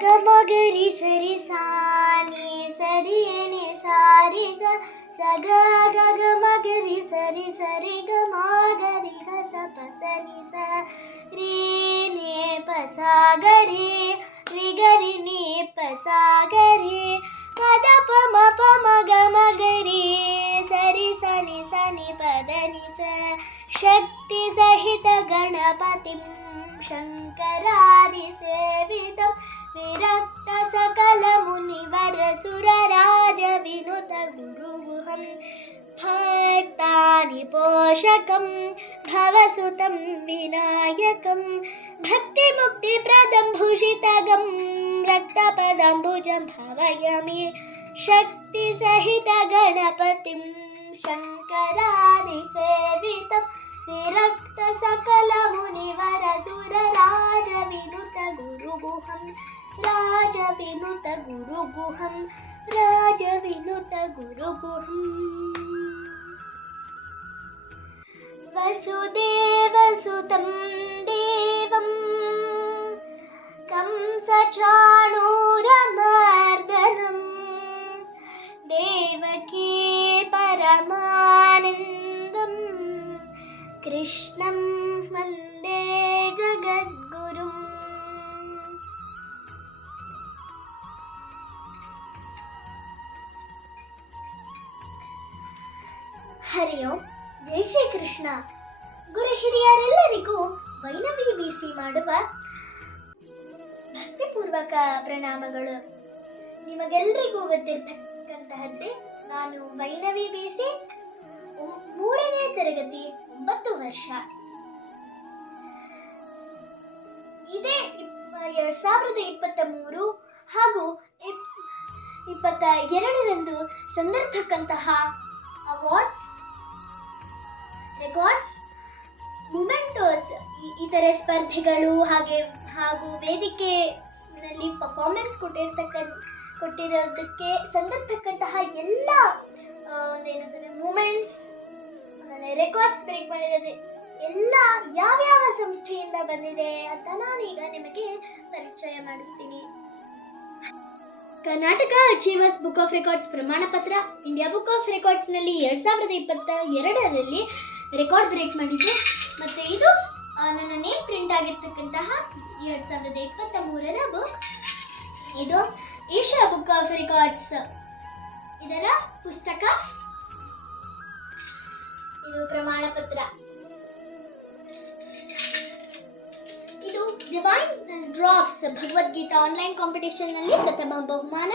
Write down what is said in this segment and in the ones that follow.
ग मगरी सरी सानी सरी ने सारी ग सग ग ग मगरी सरी सरी ग मगरी ग स प स नि स। रे ने प सा ग रे रे ग रे ने प सा ग रे प द प म प म ग म ग रे सरी स नि स नि प द नि स शक्ति सहित गणपतिं शंकरादि विरक्त सकल मुनिवर सुरराज विनुत गुरुगुहं। भक्तानि पोषकं, भवसुतं विनायकं। भक्तिमुक्तिप्रदं भूषितगं रक्तपदम्बुजं भवयमि। से सकलमुनिवरसुररागुहं राजविनुत गुरुगुः वसुदेवसुतं देवं। कं सचाणोरमार्दनं देवके परम ಕೃಷ್ಣಂ वन्दे ಜಗದ್ಗುರುಂ. ಹರಿ ಓಂ. ಜೈ ಶ್ರೀ ಕೃಷ್ಣ ಗುರು ಹಿರಿಯರೆಲ್ಲರಿಗೂ ವೈನವಿ ಬೀಸಿ ಮಾಡುವ ಭಕ್ತಿಪೂರ್ವಕ ಪ್ರಣಾಮಗಳು. ನಿಮಗೆಲ್ಲರಿಗೂ ಗೊತ್ತಿರ್ತಕ್ಕಂತಹದ್ದೇ ನಾನು ವೈನವಿ ಬೀಸಿ ಮೂರನೇ ತರಗತಿ ಒಂಬತ್ತು ವರ್ಷ. ಇದೇ ಎರಡ್ ಸಾವಿರದ ಇಪ್ಪತ್ತ ಮೂರು ಹಾಗೂ ಇಪ್- ಇಪ್ಪತ್ತ ಎರಡರಂದು ಸಂದರ್ಭಕ್ಕಂತಹ ಅವಾರ್ಡ್ಸ್ ರೆಕಾರ್ಡ್ಸ್ ಮುಮೆಂಟೋಸ್ ಇತರೆ ಸ್ಪರ್ಧೆಗಳು ಹಾಗೆ, ಹಾಗೂ ವೇದಿಕೆನಲ್ಲಿ ಪರ್ಫಾರ್ಮೆನ್ಸ್ ಕೊಟ್ಟಿರ್ತಕ್ಕ ಕೊಟ್ಟಿರೋದಕ್ಕೆ ಸಂದರ್ಥಕ್ಕಂತಹ ಎಲ್ಲ ಒಂದು ಮೂಮೆಂಟ್ಸ್ ರೆಕಾರ್ಡ್ಸ್ ಬ್ರೇಕ್ ಮಾಡಿರೋದು. ಎಲ್ಲ ಯಾವ್ಯಾವ ಸಂಸ್ಥೆಯಿಂದ ಬಂದಿದೆ ಅಂತ ನಾನೀಗ ನಿಮಗೆ ಪರಿಚಯ ಮಾಡಿಸ್ತೀನಿ. Karnataka achievers book of records ಪ್ರಮಾಣ ಪತ್ರ ಇಂಡಿಯಾ ಬುಕ್ ಆಫ್ ರೆಕಾರ್ಡ್ಸ್ನಲ್ಲಿ ಎರಡು ಸಾವಿರದ ಇಪ್ಪತ್ತ ಎರಡರಲ್ಲಿ ರೆಕಾರ್ಡ್ ಬ್ರೇಕ್ ಮಾಡಿದ್ದೆ ಮತ್ತು ಇದು ನನ್ನ ನೇಮ್ ಪ್ರಿಂಟ್ ಆಗಿರ್ತಕ್ಕಂತಹ ಎರಡು ಸಾವಿರದ ಇಪ್ಪತ್ತ ಮೂರರ ಬುಕ್ ಇದು ಏಷ್ಯಾ ಬುಕ್ ಆಫ್ ರೆಕಾರ್ಡ್ಸ್ ಇದರ ಪುಸ್ತಕ ಇದು ಪ್ರಮಾಣ ಪತ್ರ. ಇದು ಡಿವೈನ್ ಡ್ರಾಪ್ಸ್ ಭಗವದ್ಗೀತಾ ಆನ್ಲೈನ್ ಕಾಂಪಿಟೇಷನ್ನಲ್ಲಿ ಪ್ರಥಮ ಬಹುಮಾನ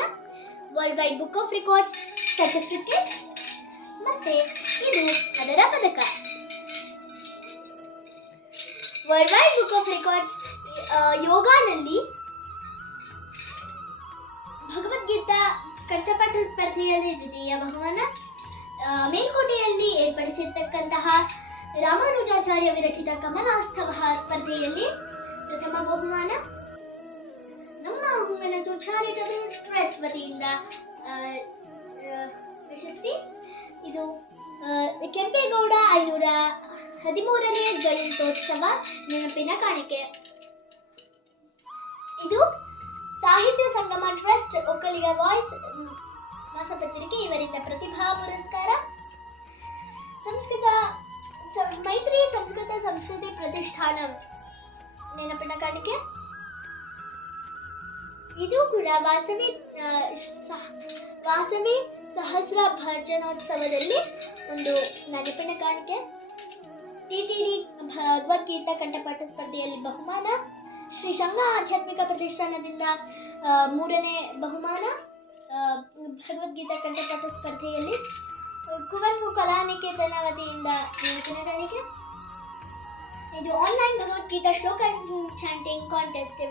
world wide book of records certificate ಮತ್ತೆ ಇದು ಅದರ ಪದಕ. World wide book of records ಯೋಗಾನಲ್ಲಿ Bhagavad Gita ಕಂಠಪಾಠ ಸ್ಪರ್ಧೆಯಲ್ಲಿ ದ್ವಿತೀಯ ಬಹುಮಾನ ಮೇಲ್ಕೋಟೆಯಲ್ಲಿ ಏರ್ಪಡಿಸಿರ್ತಕ್ಕಂತಹ ರಾಮಾನುಜಾಚಾರ್ಯ ವಿರಚಿತ ಕಮಲಾಸ್ತವ ಸ್ಪರ್ಧೆಯಲ್ಲಿ ಪ್ರಥಮ ಬಹುಮಾನ. ನಮ್ಮ ಹುಮ್ಮನಸು ಚಾರಿಟಬಲ್ ಟ್ರಸ್ಟ್ ವತಿಯಿಂದ ಪ್ರಶಸ್ತಿ. ಇದು ಕೆಂಪೇಗೌಡ ಐನೂರ ಹದಿಮೂರನೇ ಜಯಂತ್ಯೋತ್ಸವ ನೆನಪಿನ ಕಾಣಿಕೆ. ಇದು ಸಾಹಿತ್ಯ ಸಂಗಮ ಟ್ರಸ್ಟ್ ಒಕ್ಕಲಿಗ ವಾಯ್ಸ್ ಮಾಸಪತ್ರಿಕೆ ಇವರಿಂದ ಪ್ರತಿಭಾ ಪುರಸ್ಕಾರ. ಸಂಸ್ಕೃತ ಮೈತ್ರಿ ಸಂಸ್ಕೃತ ಸಂಸ್ಕೃತಿ ಪ್ರತಿಷ್ಠಾನ ನೆನಪಿನ ಕಾಣಿಕೆ. ಇದು ಕೂಡ ವಾಸವಿ ವಾಸವಿ ಸಹಸ್ರ ಭರ್ಜನೋತ್ಸವದಲ್ಲಿ ಒಂದು ನೆನಪಿನ ಕಾಣಿಕೆ. ಟಿ ಟಿ ಡಿ ಭಗವದ್ಗೀತ ಕಂಠಪಾಠ ಸ್ಪರ್ಧೆಯಲ್ಲಿ ಬಹುಮಾನ. ಶ್ರೀ ಶಂಗ ಆಧ್ಯಾತ್ಮಿಕ ಪ್ರತಿಷ್ಠಾನದಿಂದ ಮೂರನೇ ಬಹುಮಾನ. ಭಗವದ್ಗೀತಾ ಕಂಠಪಾಠ ಸ್ಪರ್ಧೆಯಲ್ಲಿ ಕುವೆಂಪು ಕಲಾನಿಕೇತನ ವತಿಯಿಂದ ದಿನಗಳಿಗೆ ಇದು ಆನ್ಲೈನ್ ಭಗವದ್ಗೀತಾ ಶ್ಲೋಕ ಚಾಂಟಿಂಗ್ ಕಾಂಟೆಸ್ಟ್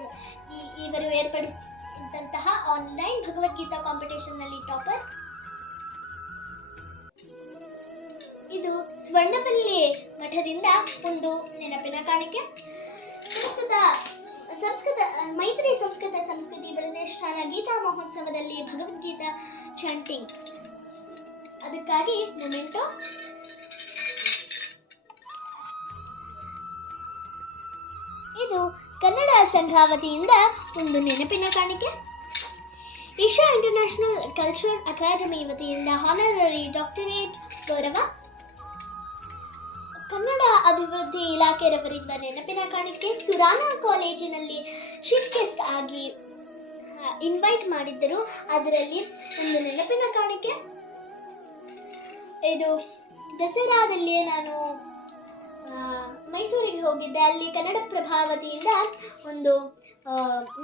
ಇವರು ಏರ್ಪಡಿಸಿದಂತಹ ಆನ್ಲೈನ್ ಭಗವದ್ಗೀತಾ ಕಾಂಪಿಟೇಷನ್ನಲ್ಲಿ ಟಾಪರ್ ಇದು ಸ್ವರ್ಣಪಲ್ಲಿ ಮಠದಿಂದ ಒಂದು ನೆನಪಿನ ಕಾಣಿಕೆ. ಸಂಸ್ಕೃತ ಸಂಸ್ಕೃತ ಮೈತ್ರಿ ಸಂಸ್ಕೃತ ಸಂಸ್ಕೃತಿ ಪ್ರತಿಷ್ಠಾನ ಗೀತಾ ಮಹೋತ್ಸವದಲ್ಲಿ ಭಗವದ್ಗೀತಾ ಚಾಂಟಿಂಗ್ ಅದಕ್ಕಾಗಿ ಮೊಮೆಂಟೋ ಇದು ಕನ್ನಡ ಸಂಘ ವತಿಯಿಂದ ಒಂದು ನೆನಪಿನ ಕಾಣಿಕೆ. ಏಷ್ಯಾ ಇಂಟರ್ನ್ಯಾಷನಲ್ ಕಲ್ಚರ್ ಅಕಾಡೆಮಿ ವತಿಯಿಂದ ಹಾನರರಿ ಡಾಕ್ಟರೇಟ್ ಗೌರವ. ಕನ್ನಡ ಅಭಿವೃದ್ಧಿ ಇಲಾಖೆಯವರಿಂದ ನೆನಪಿನ ಕಾಣಿಕೆ ಸುರಾನ ಕಾಲೇಜಿನಲ್ಲಿ ಚೀಫ್ ಗೆಸ್ಟ್ ಆಗಿ ಇನ್ವೈಟ್ ಮಾಡಿದ್ದರು. ಅದರಲ್ಲಿ ಒಂದು ನೆನಪಿನ ಕಾಣಿಕೆ. ಇದು ದಸರಾದಲ್ಲಿ ನಾನು ಮೈಸೂರಿಗೆ ಹೋಗಿದ್ದೆ. ಅಲ್ಲಿ ಕನ್ನಡ ಪ್ರಭಾವತಿಯಿಂದ ಒಂದು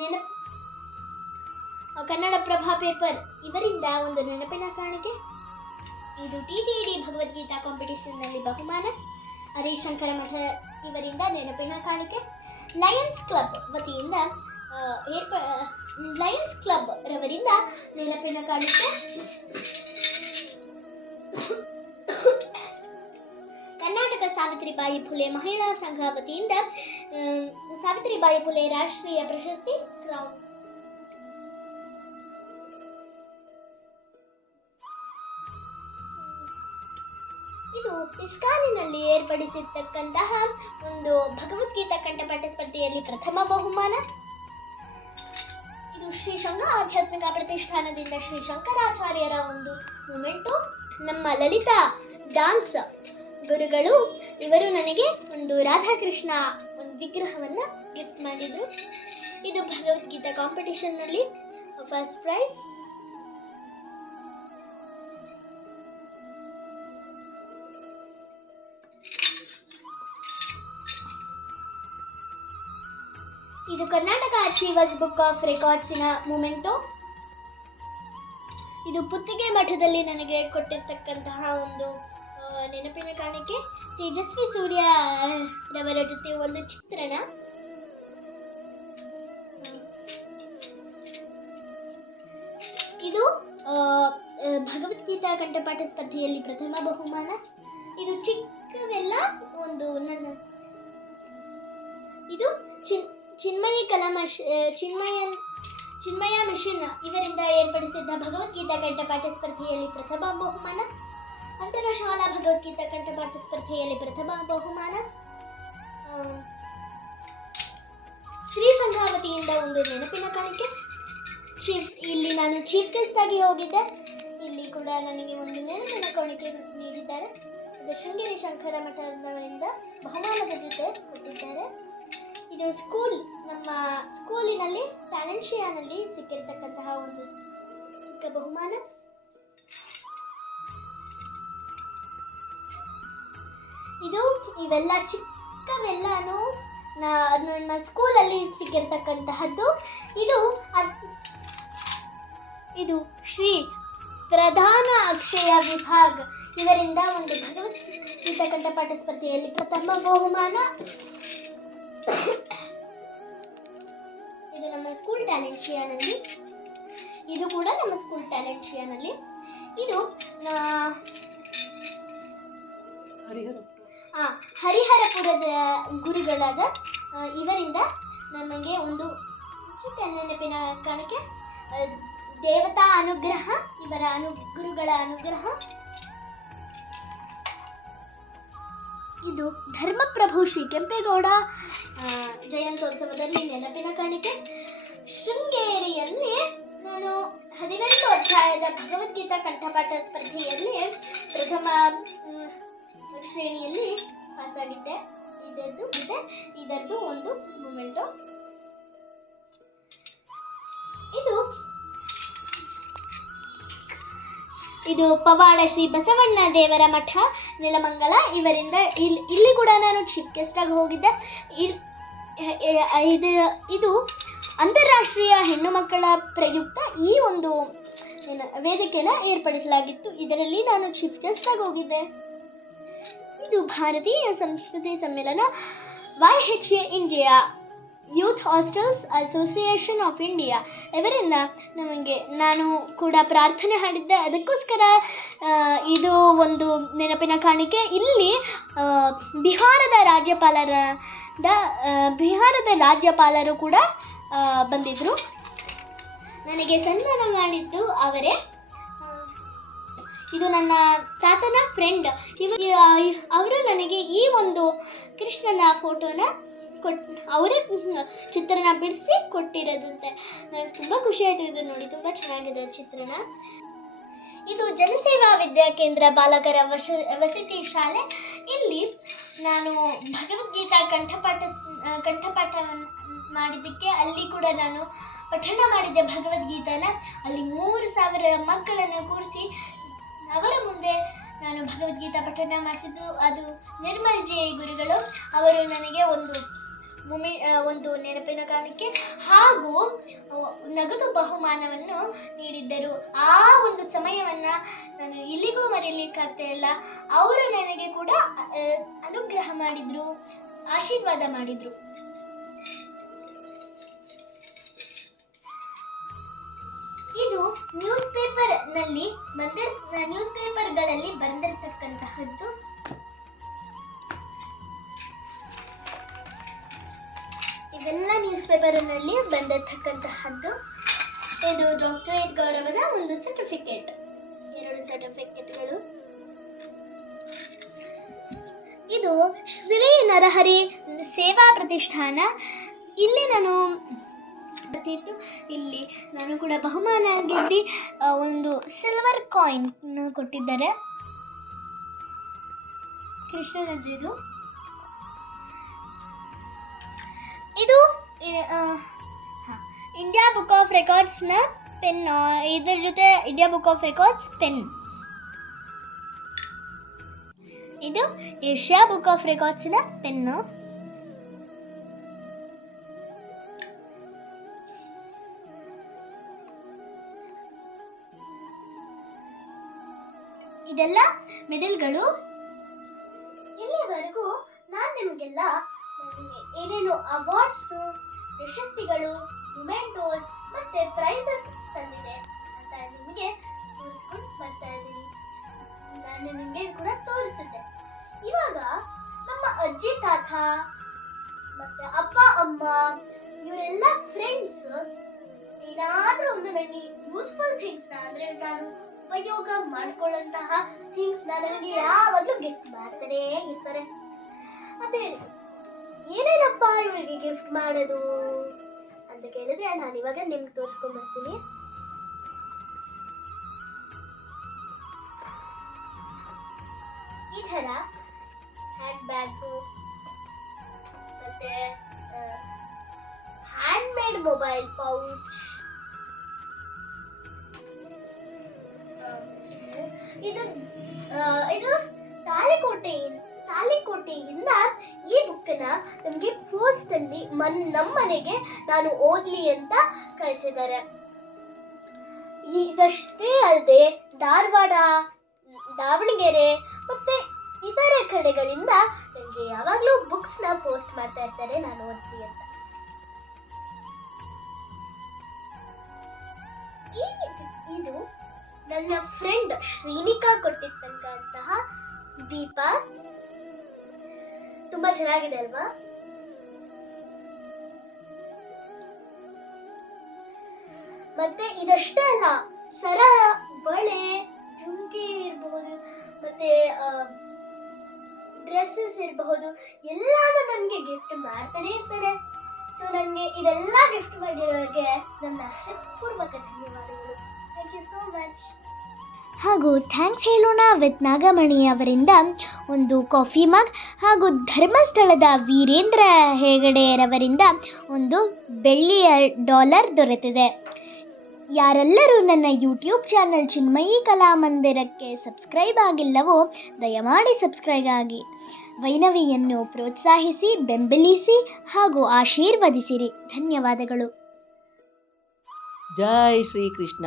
ನೆನಪು ಕನ್ನಡ ಪ್ರಭಾ ಪೇಪರ್ ಇವರಿಂದ ಒಂದು ನೆನಪಿನ ಕಾಣಿಕೆ. ಇದು ಟಿ ಟಿ ಡಿ ಭಗವದ್ಗೀತಾ ಕಾಂಪಿಟೇಷನ್ನಲ್ಲಿ ಬಹುಮಾನ. ಹರಿಶಂಕರ ಮಠ ಇವರಿಂದ ನೆನಪಿನ ಕಾಣಿಕೆ. ಲಯನ್ಸ್ ಕ್ಲಬ್ ವತಿಯಿಂದ ಏರ್ಪ ಲಯನ್ಸ್ ಕ್ಲಬ್ ರವರಿಂದ ನೆನಪಿನ ಕಾಣಿಕೆ. ಕರ್ನಾಟಕ ಸಾವಿತ್ರಿಬಾಯಿ ಫುಲೆ ಮಹಿಳಾ ಸಂಘ ವತಿಯಿಂದ ಸಾವಿತ್ರಿಬಾಯಿ ಫುಲೆ ರಾಷ್ಟ್ರೀಯ ಪ್ರಶಸ್ತಿ, ಕ್ರೌನ್. ಇಸ್ಕಾನಿನಲ್ಲಿ ಏರ್ಪಡಿಸಿರ್ತಕ್ಕಂತಹ ಒಂದು ಭಗವದ್ಗೀತಾ ಕಂಠಪಾಠ ಸ್ಪರ್ಧೆಯಲ್ಲಿ ಪ್ರಥಮ ಬಹುಮಾನ. ಇದು ಶ್ರೀ ಶಂಗ ಆಧ್ಯಾತ್ಮಿಕ ಪ್ರತಿಷ್ಠಾನದಿಂದ ಶ್ರೀ ಶಂಕರಾಚಾರ್ಯರ ಒಂದು ಮೂಮೆಂಟು. ನಮ್ಮ ಲಲಿತಾ ಡಾನ್ಸ್ ಗುರುಗಳು, ಇವರು ನನಗೆ ಒಂದು ರಾಧಾಕೃಷ್ಣ ಒಂದು ವಿಗ್ರಹವನ್ನು ಗಿಫ್ಟ್ ಮಾಡಿದರು. ಇದು ಭಗವದ್ಗೀತಾ ಕಾಂಪಿಟೇಷನ್ನಲ್ಲಿ ಫಸ್ಟ್ ಪ್ರೈಸ್ ಇದು ಕರ್ನಾಟಕ ಅಚೀವರ್ಸ್ ಬುಕ್ ಆಫ್ ರೆಕಾರ್ಡ್ಸಿನ ಮೂಮೆಂಟು ಇದು ಪುತ್ತಿಗೆ ಮಠದಲ್ಲಿ ನನಗೆ ಕೊಟ್ಟಿರ್ತಕ್ಕಂತಹ ಒಂದು ನೆನಪಿನ ಕಾಣಿಕೆ. ತೇಜಸ್ವಿ ಸೂರ್ಯ ರವರ ಜೊತೆ ಒಂದು ಚಿತ್ರಣ. ಇದು ಭಗವದ್ಗೀತಾ ಕಂಠಪಾಠ ಸ್ಪರ್ಧೆಯಲ್ಲಿ ಪ್ರಥಮ ಬಹುಮಾನ. ಇದು ಚಿಕ್ಕವೆಲ್ಲ ಒಂದು ನನ್ನ ಇದು ಚಿನ್ ಚಿನ್ಮಯ ಕಲಾ ಮಶ್ ಚಿನ್ಮಯ ಮಿಷನ್ ಇವರಿಂದ ಏರ್ಪಡಿಸಿದ್ದ ಭಗವದ್ಗೀತಾ ಕಂಠಪಾಠ ಸ್ಪರ್ಧೆಯಲ್ಲಿ ಪ್ರಥಮ ಬಹುಮಾನ. ಅಂತರಶಾಲಾ ಭಗವದ್ಗೀತಾ ಕಂಠಪಾಠ ಸ್ಪರ್ಧೆಯಲ್ಲಿ ಪ್ರಥಮ ಬಹುಮಾನ. ಸ್ತ್ರೀ ಸಂಘಾವತಿಯಿಂದ ಒಂದು ನೆನಪಿನ ಕಾಣಿಕೆ ಚೀಫ್, ಇಲ್ಲಿ ನಾನು ಚೀಫ್ ಗೆಸ್ಟ್ ಆಗಿ ಹೋಗಿದ್ದೆ. ಇಲ್ಲಿ ಕೂಡ ನನಗೆ ಒಂದು ನೆನಪಿನ ಕಾಣಿಕೆ ನೀಡಿದ್ದಾರೆ. ಶೃಂಗೇರಿ ಶಂಕರ ಮಠದವರಿಂದ ಬಹುಮಾನದ ಜೊತೆ ಕೊಟ್ಟಿದ್ದಾರೆ. ಇದು ಸ್ಕೂಲ್ ನಮ್ಮ ಸ್ಕೂಲಿನಲ್ಲಿ ಟ್ಯಾಲೆಂಟ್ ಶೇನಲ್ಲಿ ಸಿಕ್ಕಿರ್ತಕ್ಕಂತಹ ಒಂದು ಚಿಕ್ಕ ಬಹುಮಾನ. ಇದು ಇವೆಲ್ಲ ಚಿಕ್ಕವೆಲ್ಲನೂ ನಮ್ಮ ಸ್ಕೂಲಲ್ಲಿ ಸಿಕ್ಕಿರ್ತಕ್ಕಂತಹದ್ದು. ಇದು ಇದು ಶ್ರೀ ಪ್ರಧಾನ ಅಕ್ಷಯ ವಿಭಾಗ. ಇವರಿಂದ ಒಂದು ಭಗವದ್ಗೀತಾ ಕಂಠಪಾಠ ಸ್ಪರ್ಧೆಯಲ್ಲಿ ಪ್ರಥಮ ಬಹುಮಾನ. ಸ್ಕೂಲ್ ಟ್ಯಾಲೆಂಟ್ ಶಿಯಾನಲ್ಲಿ ಇದು ಕೂಡ ನಮ್ಮ ಸ್ಕೂಲ್ ಟ್ಯಾಲೆಂಟ್ ಶಿಯಾನಲ್ಲಿ ಇದು ಹರಿಹರಪುರದ ಗುರುಗಳಾದ ಇವರಿಂದ ನಮಗೆ ಒಂದು ಚಿಕ್ಕ ನೆನಪಿನ ಕಾಣಿಕೆ ದೇವತಾ ಅನುಗ್ರಹ, ಇವರ ಅನು, ಗುರುಗಳ ಅನುಗ್ರಹ. ಇದು ಧರ್ಮಪ್ರಭು ಶ್ರೀ ಕೆಂಪೇಗೌಡ ಜಯಂತೋತ್ಸವದಲ್ಲಿ ನೆನಪಿನ ಕಾಣಿಕೆ ಶೃಂಗೇರಿಯಲ್ಲಿ ನಾನು ಹದಿನೆಂಟು ಅಧ್ಯಾಯದ ಭಗವದ್ಗೀತಾ ಕಂಠಪಾಠ ಸ್ಪರ್ಧೆಯಲ್ಲಿ ಪ್ರಥಮ ಶ್ರೇಣಿಯಲ್ಲಿ ಪಾಸಾಗಿದ್ದೆ. ಇದರದ್ದು ಇದೆ ಇದರದ್ದು ಒಂದು ಮೂಮೆಂಟು. ಇದು ಇದು ಪವಾಡ ಶ್ರೀ ಬಸವಣ್ಣ ದೇವರ ಮಠ, ನೆಲಮಂಗಲ. ಇವರಿಂದ ಇಲ್ಲಿ ಇಲ್ಲಿ ಕೂಡ ನಾನು ಚೀಫ್ ಗೆಸ್ಟ್ ಆಗಿ ಹೋಗಿದ್ದೆ. ಇದು ಇದು ಅಂತಾರಾಷ್ಟ್ರೀಯ ಹೆಣ್ಣು ಮಕ್ಕಳ ಪ್ರಯುಕ್ತ ಈ ಒಂದು ವೇದಿಕೆಯನ್ನು ಏರ್ಪಡಿಸಲಾಗಿತ್ತು. ಇದರಲ್ಲಿ ನಾನು ಚೀಫ್ ಗೆಸ್ಟ್ ಆಗಿ ಹೋಗಿದ್ದೆ ಇದು ಭಾರತೀಯ ಸಂಸ್ಕೃತಿ ಸಮ್ಮೇಳನ Y H A India youth hostels association of India ಇವರಿಂದ ನಮಗೆ, ನಾನು ಕೂಡ ಪ್ರಾರ್ಥನೆ ಹಾಡಿದ್ದೆ. ಅದಕ್ಕೋಸ್ಕರ ಇದು ಒಂದು ನೆನಪಿನ ಕಾಣಿಕೆ. ಇಲ್ಲಿ ಬಿಹಾರದ ರಾಜ್ಯಪಾಲರ, ದ ಬಿಹಾರದ ರಾಜ್ಯಪಾಲರು ಕೂಡ ಬಂದಿದ್ದರು ನನಗೆ ಸನ್ಮಾನ ಮಾಡಿದ್ದು ಅವರೇ ಇದು ನನ್ನ ತಾತನ ಫ್ರೆಂಡ್ ಇವ ಅವರು ನನಗೆ ಈ ಒಂದು ಕೃಷ್ಣನ ಫೋಟೋನ ಕೊಟ್ ಅವರೇ ಚಿತ್ರನ ಬಿಡಿಸಿ ಕೊಟ್ಟಿರೋದಂತೆ. ನನಗೆ ತುಂಬ ಖುಷಿ ಆಯಿತು ಇದು ನೋಡಿ. ತುಂಬ ಚೆನ್ನಾಗಿದೆ ಚಿತ್ರಣ ಇದು ಜನಸೇವಾ ವಿದ್ಯಾಕೇಂದ್ರ ಬಾಲಕರ ವಸ ವಸತಿ ಶಾಲೆ. ಇಲ್ಲಿ ನಾನು ಭಗವದ್ಗೀತಾ ಕಂಠಪಾಠ ಕಂಠಪಾಠವನ್ನು ಮಾಡಿದ್ದಕ್ಕೆ ಅಲ್ಲಿ ಕೂಡ ನಾನು ಪಠಣ ಮಾಡಿದ್ದೆ ಭಗವದ್ಗೀತಾನ. ಅಲ್ಲಿ ಮೂರು ಸಾವಿರ ಮಕ್ಕಳನ್ನು ಕೂರಿಸಿ ಅವರ ಮುಂದೆ ನಾನು ಭಗವದ್ಗೀತಾ ಪಠಣ ಮಾಡಿಸಿದ್ದು. ಅದು ನಿರ್ಮಲ್ ಜೆ ಗುರುಗಳು. ಅವರು ನನಗೆ ಒಂದು ಮುಮಿ ಒಂದು ನೆನಪಿನ ಕಾರಣಕ್ಕೆ ಹಾಗೂ ನಗದು ಬಹುಮಾನವನ್ನು ನೀಡಿದ್ದರು. ಆ ಒಂದು ಸಮಯವನ್ನ ನಾನು ಇಲ್ಲಿಗೂ ಮರೆಯಲಿಕ್ಕಾಗ್ತಾ ಇಲ್ಲ. ಅವರು ನನಗೆ ಕೂಡ ಅನುಗ್ರಹ ಮಾಡಿದರು, ಆಶೀರ್ವಾದ ಮಾಡಿದ್ರು. ಪೇಪರ್ನಲ್ಲಿ ಬಂದಿರ್ ನ್ಯೂಸ್ ಪೇಪರ್ಗಳಲ್ಲಿ ಬಂದಿರತಕ್ಕಂತಹದ್ದು. ಇವೆಲ್ಲ ನ್ಯೂಸ್ ಪೇಪರ್ನಲ್ಲಿ ಬಂದಿರತಕ್ಕಂತಹದ್ದು. ಇದು ಡಾಕ್ಟರೇಟ್ ಗೌರವದ ಒಂದು ಸರ್ಟಿಫಿಕೇಟ್ ಎರಡು ಸರ್ಟಿಫಿಕೇಟ್ಗಳು ಇದು ಶ್ರೀ ನರಹರಿ ಸೇವಾ ಪ್ರತಿಷ್ಠಾನ. ಇಲ್ಲಿ ನಾನು ಬರ್ತಿತ್ತು ಇಲ್ಲಿ ನಾನು ಕೂಡ ಬಹುಮಾನ ಆಗಿದ್ದು ಒಂದು ಸಿಲ್ವರ್ ಕಾಯಿನ್ ಕೊಟ್ಟಿದ್ದಾರೆ. ಕೃಷ್ಣನದ್ದು ಇದು ಇಂಡಿಯಾ ಬುಕ್ ಆಫ್ ರೆಕಾರ್ಡ್ಸ್ನ ಪೆನ್ ಇದರ ಜೊತೆ India book of records pen ಇದು ಏಷ್ಯಾ ಬುಕ್ ಆಫ್ ರೆಕಾರ್ಡ್ಸ್ನ ಪೆನ್ನು ಇದೆಲ್ಲ ಮೆಡಲ್ಗಳು. ಇಲ್ಲಿವರೆಗೂ ನಾನು ನಿಮಗೆಲ್ಲ ಏನೇನು ಅವಾರ್ಡ್ಸ್ ಪ್ರಶಸ್ತಿಗಳು ಮೊಮೆಂಟೋಸ್ ಮತ್ತೆ ಪ್ರೈಸಸ್ ಸಂದಿದೆ ಅಂತ ನಿಮಗೆ ತೋರಿಸ್ಕೊಂಡು ಬರ್ತಾ ಇದ್ದೀನಿ. ನಾನು ನಿಮಗೆ ಕೂಡ ತೋರಿಸುತ್ತೆ. ಇವಾಗ ನಮ್ಮ ಅಜ್ಜಿ, ತಾತ ಮತ್ತೆ ಅಪ್ಪ, ಅಮ್ಮ, ಇವರೆಲ್ಲ ಫ್ರೆಂಡ್ಸ್ ಏನಾದರೂ ಒಂದು ನನಗೆ ಯೂಸ್ಫುಲ್ ಥಿಂಗ್ಸ್ನ ಅಂದರೆ ನಾನು ಉಪಯೋಗ ಮಾಡ್ಕೊಳ್ಳುವಂತಹ ಥಿಂಗ್ಸ್ ನನಗೆ ಯಾವಾಗಲೂ ಗಿಫ್ಟ್ ಮಾಡ್ತಾನೆ ಇರ್ತಾರೆ. ಅಂತ ಹೇಳಿ, ಏನೇನಪ್ಪ ಇವಳಿಗೆ ಗಿಫ್ಟ್ ಮಾಡೋದು? ಅಂತ ಕೇಳಿದ್ರೆ ನಾನು ಇವಾಗ ನಿಮ್ಗೆ ತೋರಿಸ್ಕೊಂಡ್ ಬರ್ತೀನಿ. ಈ ಥರ ಹ್ಯಾಂಡ್ ಬ್ಯಾಗು ಮತ್ತೆ ಹ್ಯಾಂಡ್ ಮೇಡ್ ಮೊಬೈಲ್ ಪೌಚ್ ಇದು ಇದು ತಾಳಿಕೋಟೆ ತಾಳಿಕೋಟೆಯಿಂದ ಈ ಬುಕ್ಕನ್ನ ನಮಗೆ ಪೋಸ್ಟ್ ಅಲ್ಲಿ ಮನ್ ನಮ್ಮನೆಗೆ ನಾನು ಓದ್ಲಿ ಅಂತ ಕಳಿಸಿದ್ದಾರೆ. ಇದಷ್ಟೇ ಅಲ್ಲದೆ ಧಾರವಾಡ, ದಾವಣಗೆರೆ ಮತ್ತೆ ಇತರೆ ಕಡೆಗಳಿಂದ ನನಗೆ ಯಾವಾಗಲೂ ಬುಕ್ಸ್ನ ಪೋಸ್ಟ್ ಮಾಡ್ತಾ ಇರ್ತಾರೆ ನಾನು ಓದ್ತೀನಿ ಅಂತ. ಇದು ನನ್ನ ಫ್ರೆಂಡ್ ಶ್ರೀನಿಕಾ ಕೊಟ್ಟಿರ್ತಕ್ಕಂತಹ ದೀಪ. ತುಂಬಾ ಚೆನ್ನಾಗಿದೆ ಅಲ್ವಾ? ಮತ್ತೆ ಇದಷ್ಟೇ ಅಲ್ಲ, ಸರ, ಬಳೆ, ಜುಮ್ಕಿ ಇರಬಹುದು ಮತ್ತೆ ಡ್ರೆಸ್ಸಸ್ ಇರಬಹುದು, ಎಲ್ಲಾನು ನನಗೆ ಗಿಫ್ಟ್ ಮಾಡ್ತಾನೆ ಇರ್ತಾರೆ. ಸೊ ನನಗೆ ಇದೆಲ್ಲ ಗಿಫ್ಟ್ ಮಾಡಿರೋರಿಗೆ ನನ್ನ ಹೃತ್ಪೂರ್ವಕ ಧನ್ಯವಾದಗಳು. ಹಾಗೂ ಥ್ಯಾಂಕ್ಸ್ ಹೇಳೋಣ ವಿತ್ ನಾಗಮಣಿ ಅವರಿಂದ ಒಂದು ಕಾಫಿ ಮಗ್ ಹಾಗೂ ಧರ್ಮಸ್ಥಳದ ವೀರೇಂದ್ರ ಹೆಗಡೆಯರವರಿಂದ ಒಂದು ಬೆಳ್ಳಿಯ ಡಾಲರ್ ದೊರೆತಿದೆ. ಯಾರೆಲ್ಲರೂ ನನ್ನ ಯೂಟ್ಯೂಬ್ ಚಾನಲ್ ಚಿನ್ಮಯಿ ಕಲಾ ಮಂದಿರಕ್ಕೆ ಸಬ್ಸ್ಕ್ರೈಬ್ ಆಗಿಲ್ಲವೋ ದಯಮಾಡಿ ಸಬ್ಸ್ಕ್ರೈಬ್ ಆಗಿ. ವೈನವಿಯನ್ನು ಪ್ರೋತ್ಸಾಹಿಸಿ, ಬೆಂಬಲಿಸಿ ಹಾಗೂ ಆಶೀರ್ವದಿಸಿರಿ. ಧನ್ಯವಾದಗಳು. ಜೈ ಶ್ರೀಕೃಷ್ಣ.